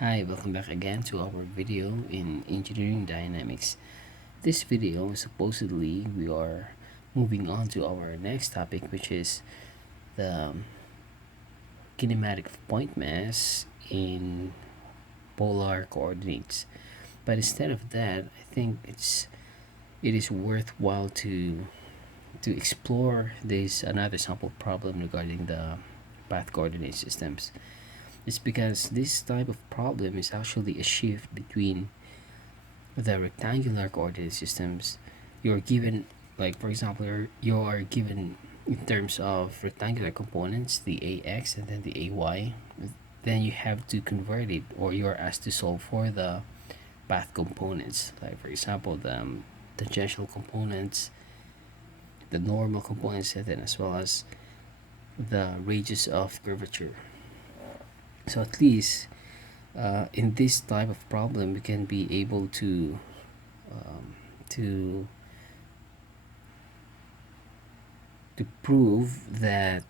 Hi, welcome back again to our video in engineering dynamics. This video, supposedly, we are moving on to our next topic, which is the kinematic of point mass in polar coordinates. But instead of that, I think it is worthwhile to explore this another sample problem regarding the path coordinate systems. It's because this type of problem is actually a shift between the rectangular coordinate systems. You're given, like for example, you are given in terms of rectangular components, the ax and then the ay. Then you have to convert it, or you are asked to solve for the path components, like for example the tangential components, the normal components, and then as well as the radius of curvature. So at least in this type of problem, we can be able um, to to prove that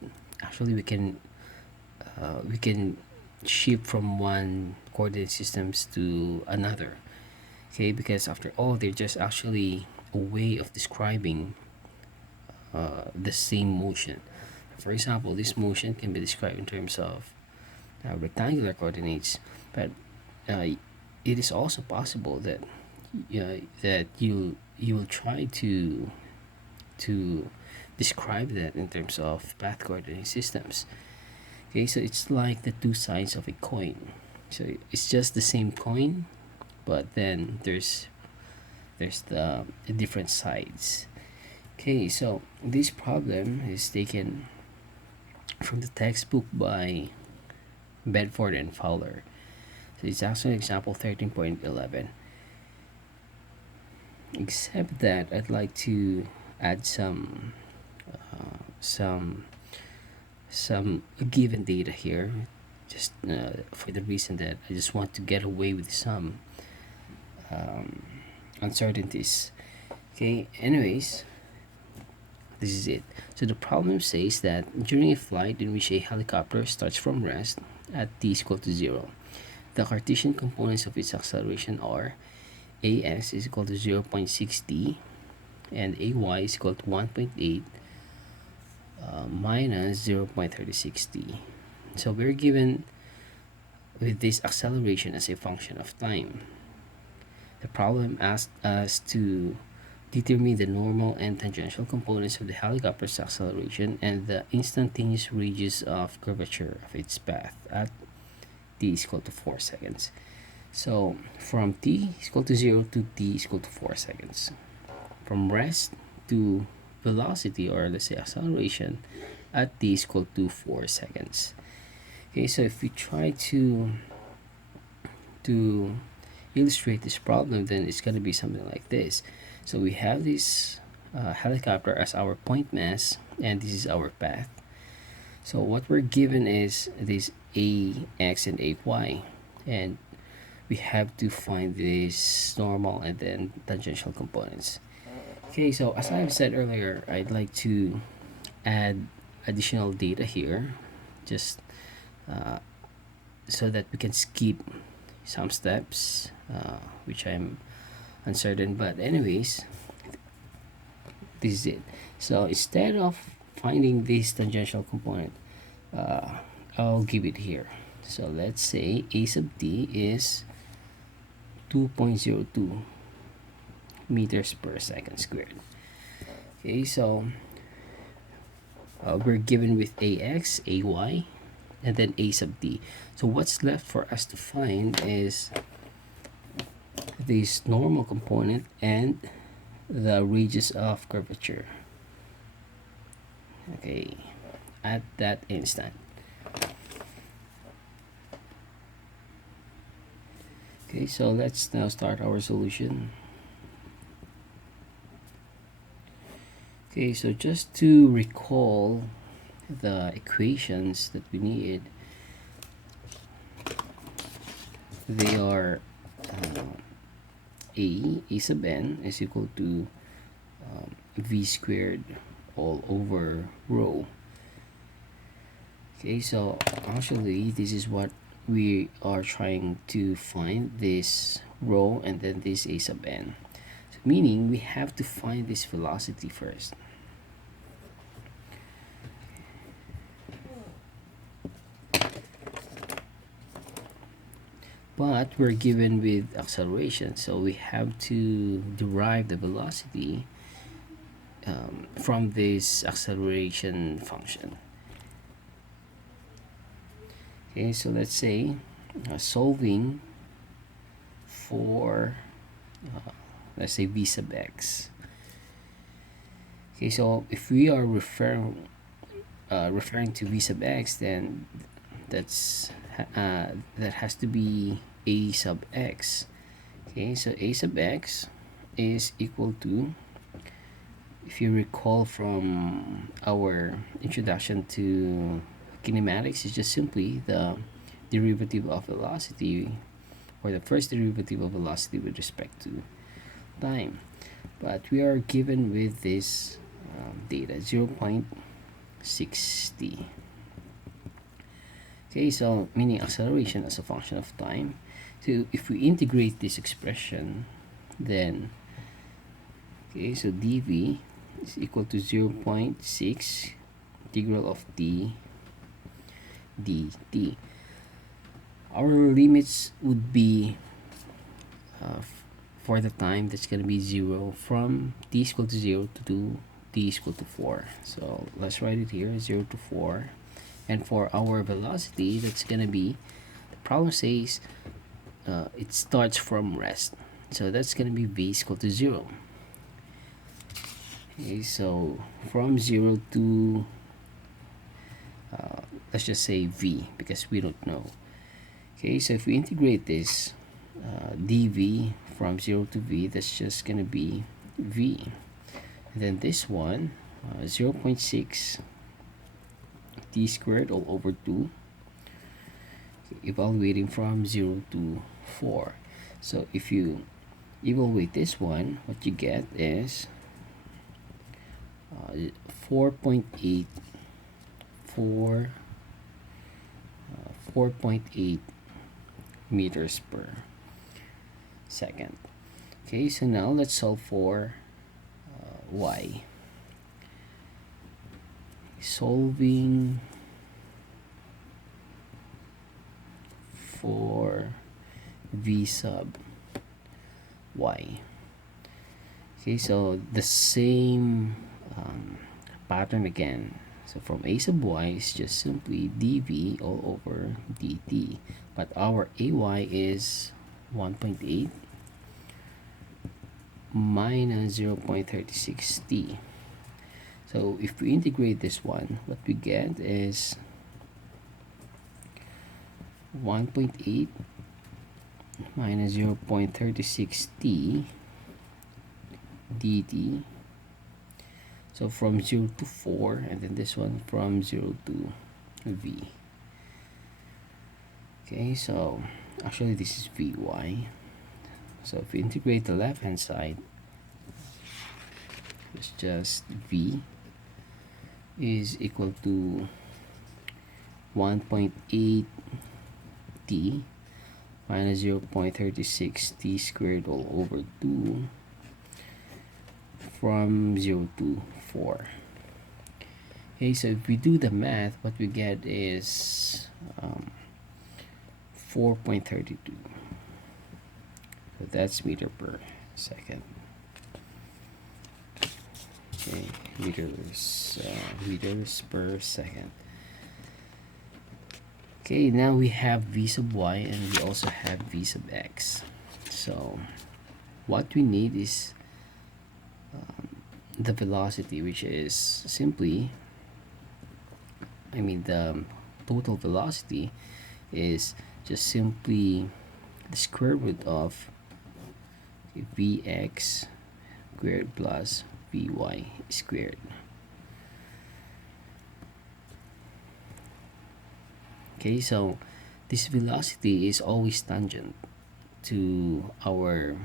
actually we can shift from one coordinate systems to another. Okay, because after all, they're just actually a way of describing the same motion. For example, this motion can be described in terms of rectangular coordinates, but uh, it is also possible that you will try to describe that in terms of path coordinate systems. Okay, so it's like the two sides of a coin. So it's just the same coin, but then there's the different sides. Okay, so this problem is taken from the textbook by Bedford and Fowler. So it's actually example 13.11. Except that I'd like to add some given data here, just for the reason that I just want to get away with some um, uncertainties. Okay, anyways, this is it. So the problem says that during a flight in which a helicopter starts from rest at t is equal to 0, the Cartesian components of its acceleration are ax is equal to 0.6t and ay is equal to 1.8 minus 0.36t. So we're given with this acceleration as a function of time. The problem asked us to determine the normal and tangential components of the helicopter's acceleration and the instantaneous radius of curvature of its path at t is equal to 4 seconds. So from t is equal to 0 to t is equal to 4 seconds. From rest to velocity, or let's say acceleration, at t is equal to 4 seconds. Okay, so if we try to illustrate this problem, then it's going to be something like this. So we have this helicopter as our point mass, and this is our path. So what we're given is this ax and ay, and we have to find this normal and then tangential components. Okay, so as I've said earlier, I'd like to add additional data here, just so that we can skip some steps, which I'm uncertain. But anyways, this is it. So instead of finding this tangential component, I'll give it here. So let's say a sub t is 2.02 meters per second squared. Okay, so we're given with ax, ay, and then a sub t. So what's left for us to find is this normal component and the radius of curvature. Okay, at that instant. Okay, so let's now start our solution. Okay, so just to recall the equations that we need, they are a sub n is equal to v squared all over rho. Okay, so actually this is what we are trying to find this rho and then this a sub n. So meaning we have to find this velocity first. But we're given with acceleration, so we have to derive the velocity from this acceleration function. Okay, so let's say solving for let's say v sub x. Okay, so if we are referring to v sub x, then that's that has to be a sub x. Okay, so a sub x is equal to, if you recall from our introduction to kinematics, it's just simply the derivative of velocity, or the first derivative of velocity with respect to time. But we are given with this data 0.60. Okay, so meaning acceleration as a function of time. So if we integrate this expression, then okay, so dv is equal to 0.6 integral of t dt. Our limits would be for the time, that's going to be 0 from t is equal to 0 to t is equal to 4. So let's write it here, 0 to 4. And for our velocity, that's going to be, the problem says it starts from rest. So that's going to be v is equal to 0. Okay, so from 0 to, let's just say v, because we don't know. Okay, so if we integrate this dv from 0 to v, that's just going to be v. And then this one, 0.6 t squared all over 2, evaluating from 0 to 4. So if you evaluate this one, what you get is 4.8 meters per second. Okay, so now let's solve for y. Solving for v sub y. Okay, so the same pattern again. So from a sub y is just simply dv all over dt, but our ay is 1.8 minus 0.36t. So if we integrate this one, what we get is 1.8 minus 0.36t dt. So from 0 to 4, and then this one from 0 to v. Okay, so actually this is vy. So if we integrate the left hand side, it's just v is equal to 1.8 t minus 0.36 t squared all over 2 from 0 to 4. Okay, so if we do the math, what we get is 4.32. So that's meter per second. Okay, meters per second. Okay, now we have v sub y and we also have v sub x. So what we need is the velocity, which is simply, the total velocity is just simply the square root of vx squared plus vy squared. Okay, so this velocity is always tangent to our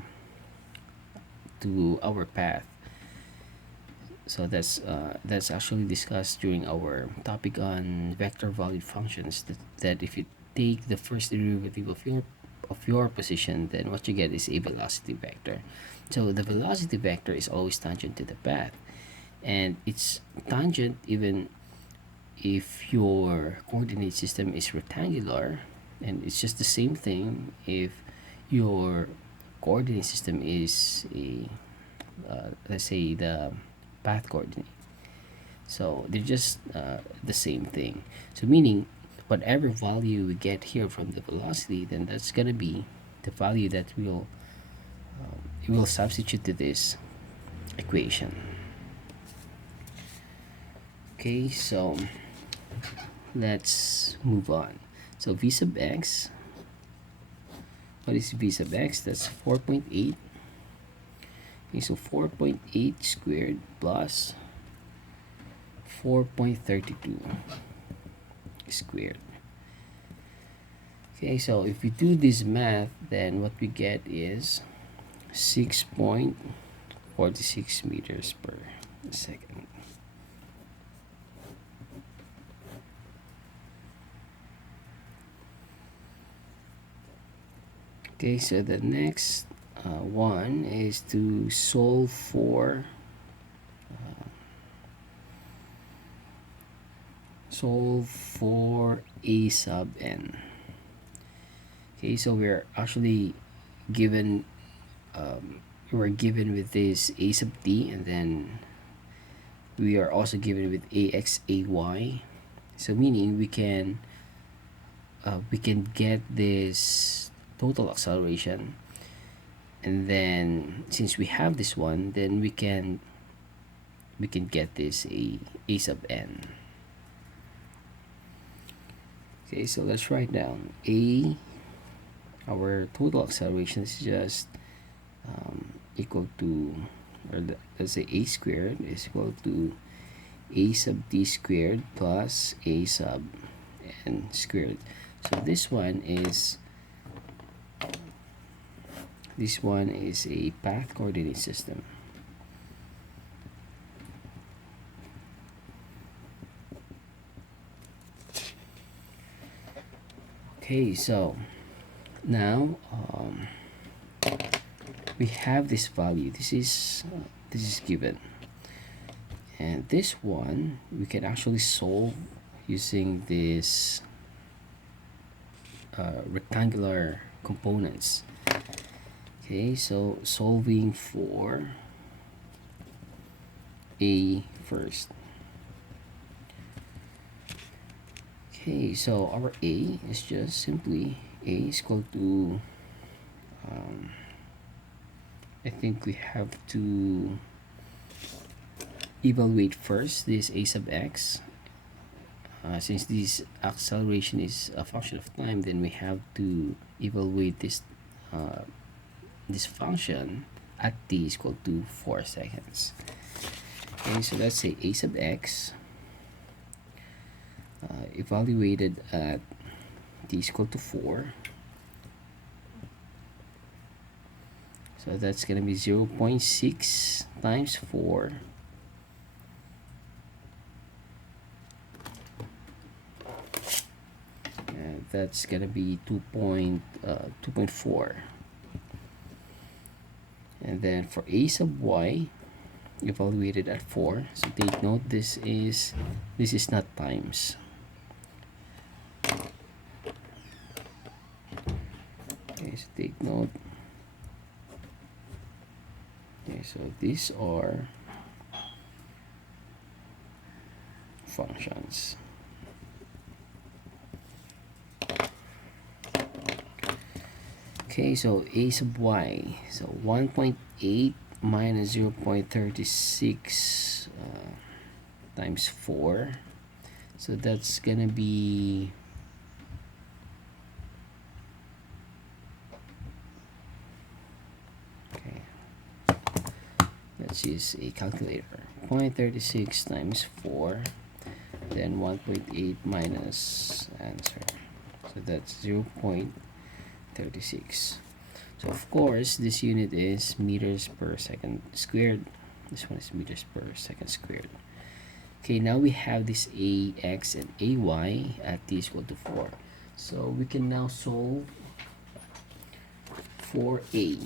path. So that's actually discussed during our topic on vector valued functions, that if take the first derivative of your position, then what you get is a velocity vector. So the velocity vector is always tangent to the path, and it's tangent even if your coordinate system is rectangular, and it's just the same thing if your coordinate system is a let's say the path coordinate. So they're just the same thing. So meaning whatever value we get here from the velocity, then that's gonna be the value that we'll substitute to this equation. Okay, so let's move on. So v sub x, what is v sub x? That's 4.8. Okay, so 4.8 squared plus 4.32 squared. Okay, so if we do this math, then what we get is 6.46 meters per second. Okay, so the next one is to solve for a sub n. Okay, so we're actually given we're given with this a sub t, and then we are also given with ax ay. So meaning we can get this total acceleration, and then since we have this one, then we can get this a sub n. Okay, so let's write down our total acceleration is just equal to, or let's say a squared is equal to a sub t squared plus a sub n squared. So this one is a path coordinate system. Okay, so now we have this value. This is given, and this one we can actually solve using this rectangular components. Okay, so solving for a first. Okay, so our a is just simply a is equal to I think we have to evaluate first this a sub x. Since this acceleration is a function of time, then we have to evaluate this function at t is equal to 4 seconds. Okay, so let's say a sub x evaluated at t is equal to 4. So that's going to be 0.6 times 4. And that's going to be 2.4. And then for a sub y, evaluated at 4. So take note, this is not times. Okay, so take note. Okay, so these are functions. Okay, so a sub y, so 1.8 minus 0.36 times 4, so that's gonna be let's use a calculator. 0.36 times 4, then 1.8 minus answer, so that's 0.36. So of course this unit is meters per second squared. This one is meters per second squared. Okay, now we have this ax and ay at t is equal to 4. So we can now solve for A.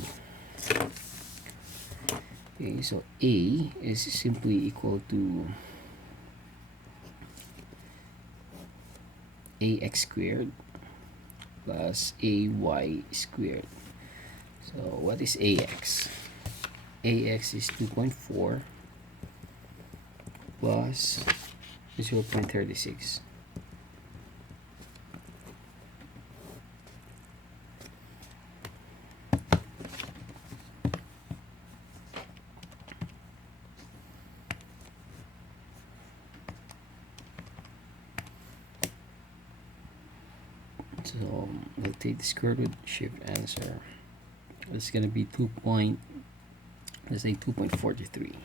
Okay, so A is simply equal to ax squared plus ay squared. So what is ax? Ax is 2.4 plus 0.36. So we'll take the square root, shift answer. It's gonna be let's say 2.43.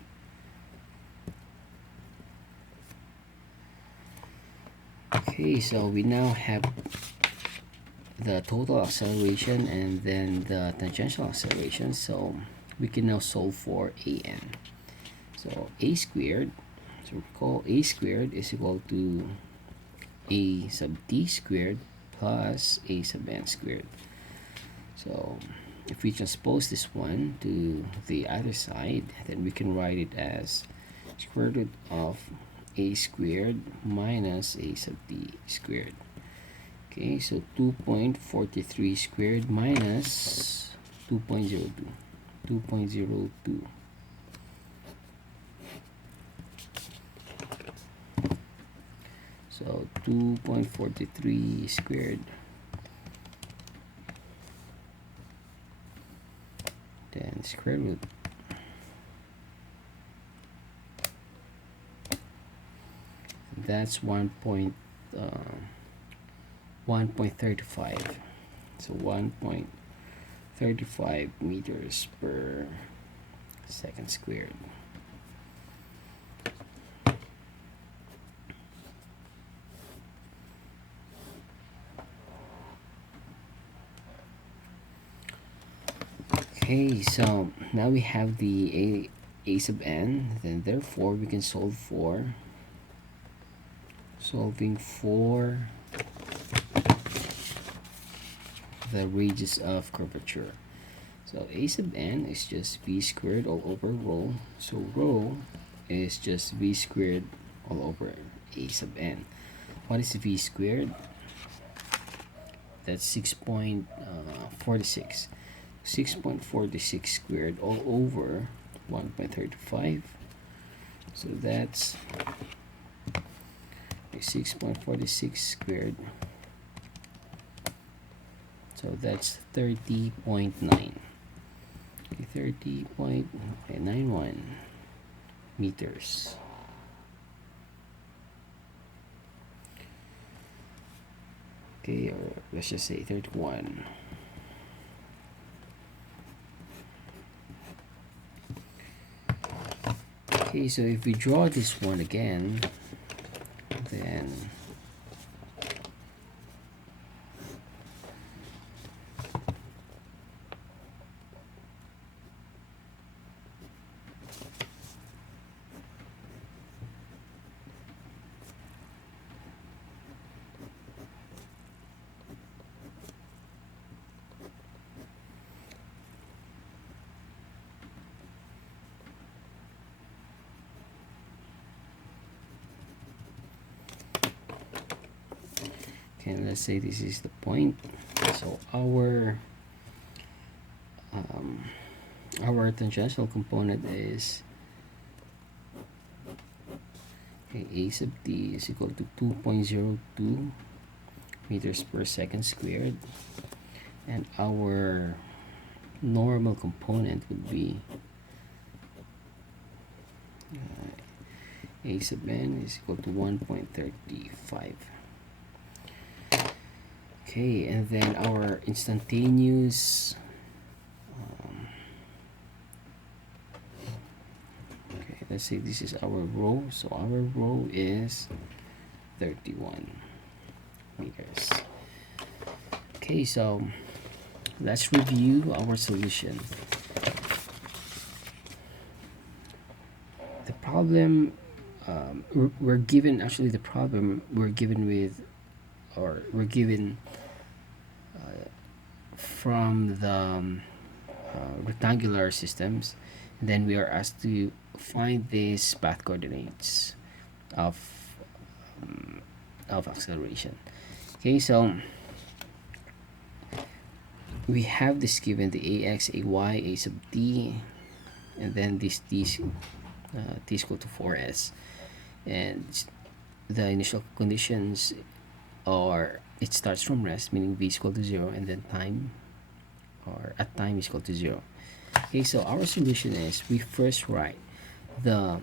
Okay, so we now have the total acceleration and then the tangential acceleration. So we can now solve for an. So a squared, so recall a squared is equal to a sub t squared plus a sub n squared. So if we transpose this one to the other side, then we can write it as square root of a squared minus a sub t squared. Okay, so 2.43 squared minus 2.02. 2.02. So 2.43 squared, then square root that's 1.35. So 1.35 meters per second squared. Okay, so now we have the a sub n, then therefore we can solving for the radius of curvature. So a sub n is just v squared all over rho. So rho is just v squared all over a sub n. What is v squared? That's 6.46. 6.46 squared all over 1.35. So that's 6.46 squared. So that's 30.9. 30.91 meters. Okay, or let's just say 31. Okay, so if we draw this one again, then and let's say this is the point. So our tangential component is a sub t is equal to 2.02 meters per second squared, and our normal component would be a sub n is equal to 1.35. Okay, and then our instantaneous okay, let's say this is our rho. So our rho is 31 meters. Okay, so let's review our solution. The problem we're given, actually the problem we're given with, or we're given from the rectangular systems, then we are asked to find these path coordinates of acceleration. Okay, so we have this given, the ax, ay, a sub t, and then this t is equal to 4s, and the initial conditions are, it starts from rest, meaning v is equal to 0, and then time, or at time, is equal to 0. Okay, so our solution is, we first write the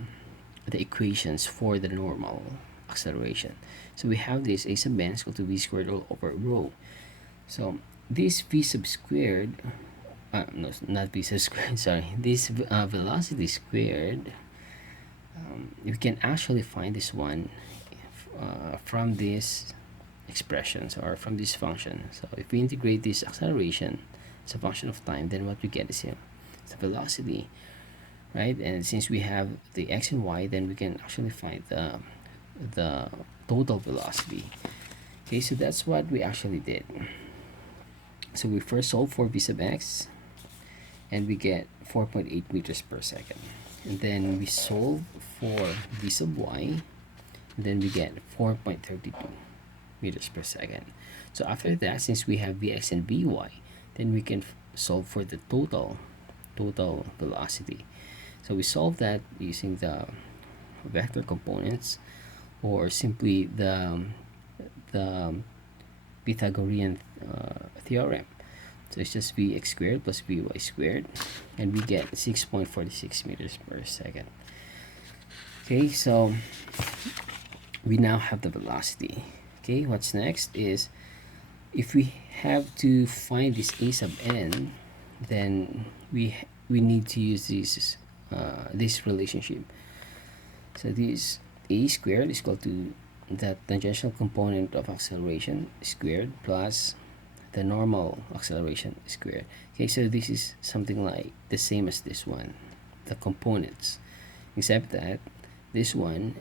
equations for the normal acceleration. So we have this a sub n is equal to v squared all over rho. So this v sub squared, no, not v sub squared, sorry, this velocity squared, we can actually find this one from these expressions, or from this function. So if we integrate this acceleration as a function of time, then what we get is here, it's the velocity, right? And since we have the x and y, then we can actually find the total velocity. Okay, so that's what we actually did. So we first solve for v sub x, and we get 4.8 meters per second. And then we solve for v sub y, and then we get 4.32 meters per second. So after that, since we have vx and vy, then we can solve for the total velocity. So we solve that using the vector components, or simply the Pythagorean theorem. So it's just vx squared plus vy squared, and we get 6.46 meters per second. Okay, so we now have the velocity. Okay, what's next is, if we have to find this a sub n, then we need to use this relationship. So this a squared is equal to the tangential component of acceleration squared plus the normal acceleration squared. Okay, so this is something like the same as this one, the components, except that this one,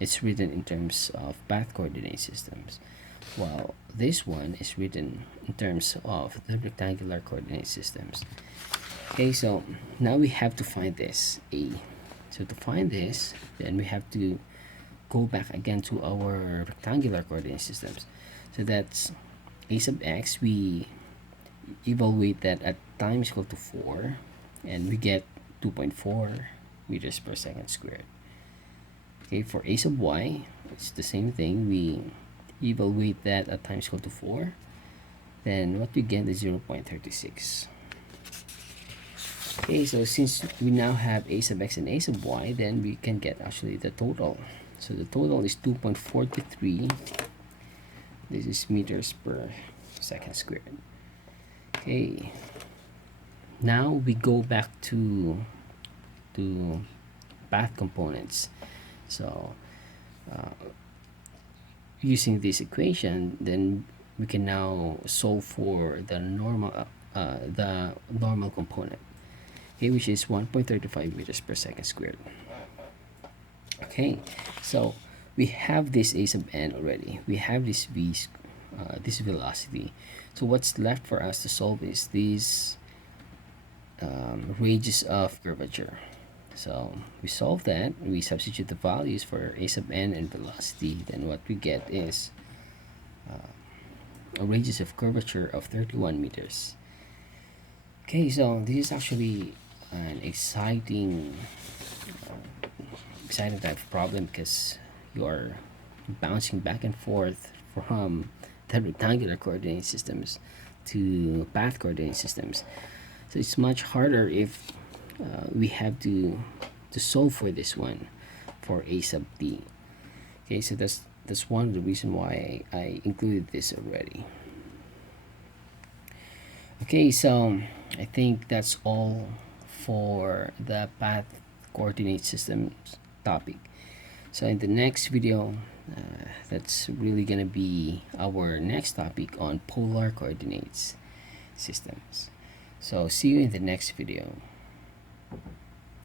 it's written in terms of path coordinate systems, while this one is written in terms of the rectangular coordinate systems. Okay, so now we have to find this a. So to find this, then we have to go back again to our rectangular coordinate systems. So that's a sub x, we evaluate that at time is equal to 4, and we get 2.4 meters per second squared. Okay, for a sub y, it's the same thing. We evaluate that at time is equal to 4, then what we get is 0.36. Okay, so since we now have a sub x and a sub y, then we can get actually the total. So the total is 2.43. This is meters per second squared. Okay, now we go back to path components. So using this equation, then we can now solve for the normal component, okay, which is 1.35 meters per second squared. Okay, so we have this a sub n already. We have this this velocity. So what's left for us to solve is these ranges of curvature. So we solve that. We substitute the values for a sub n and velocity. Then what we get is a radius of curvature of 31 meters. Okay, so this is actually an exciting type of problem, because you are bouncing back and forth from the rectangular coordinate systems to path coordinate systems. So it's much harder if we have to solve for this one, for a sub t. Okay, so that's one of the reasons why I included this already. Okay, so I think that's all for the path coordinate systems topic. So in the next video, that's really gonna be our next topic on polar coordinates systems. So see you in the next video.